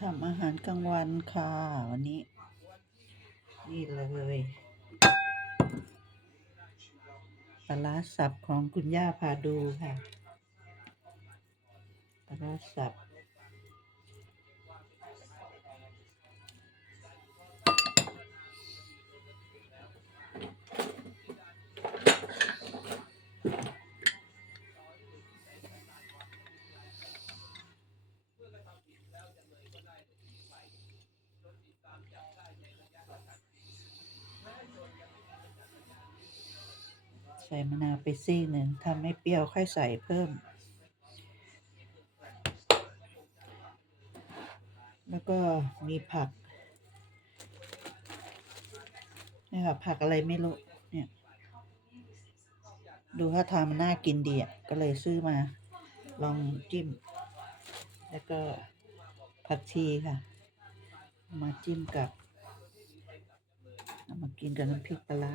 ทำอาหารกลางวันค่ะวันนี้ นี่เลยปลาสับของคุณย่าพาดูค่ะปลาสับ ใส่มะนาวไปซี่หนึ่งถ้าไม่เปรี้ยวค่อยใส่เพิ่ม แล้วก็มีผักนี่ค่ะผักอะไรไม่รู้เนี่ยดูท่าทามันน่ากินดีอะก็เลยซื้อมาลองจิ้ม แล้วก็ผักชีค่ะ มาจิ้มกับเอามากินกับน้ำพริกปลา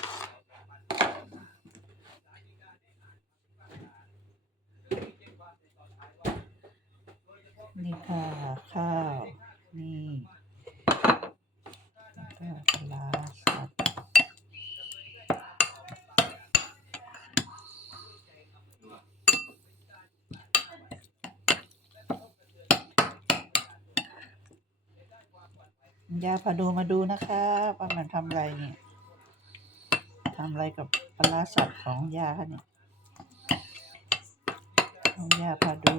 นี่ค่ะข้าว นี่ก็ปลาสับยาพาดูมาดูนะคะว่ามันทำอะไรเนี่ยทำอะไรกับปลาร้าสับของยาคะเนี่ยของยาพาดู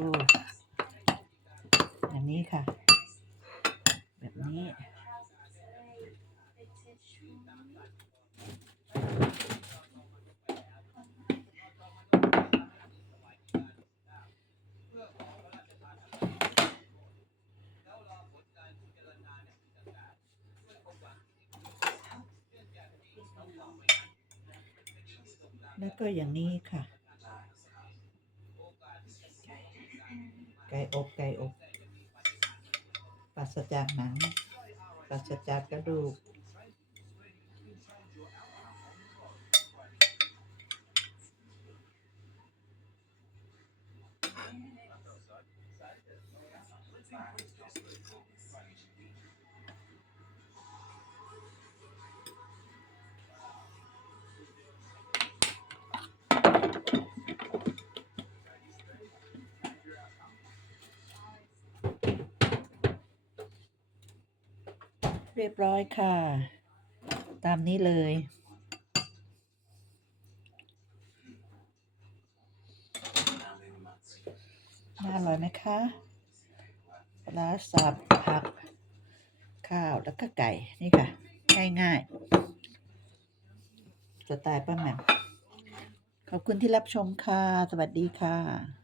อย่างนี้ค่ะ แบบนี้แล้วก็อย่างนี้ค่ะ ไก่อบไก่อบ ปราศจากหนังปราศจากกระดูก เรียบร้อยค่ะ ตามนี้เลย น่าอร่อยไหมคะปลาร้าสับผัก ข้าวแล้วก็ไก่ นี่ค่ะ ง่ายๆสไตล์ป้าแหม่มขอบคุณที่รับชมค่ะ สวัสดีค่ะ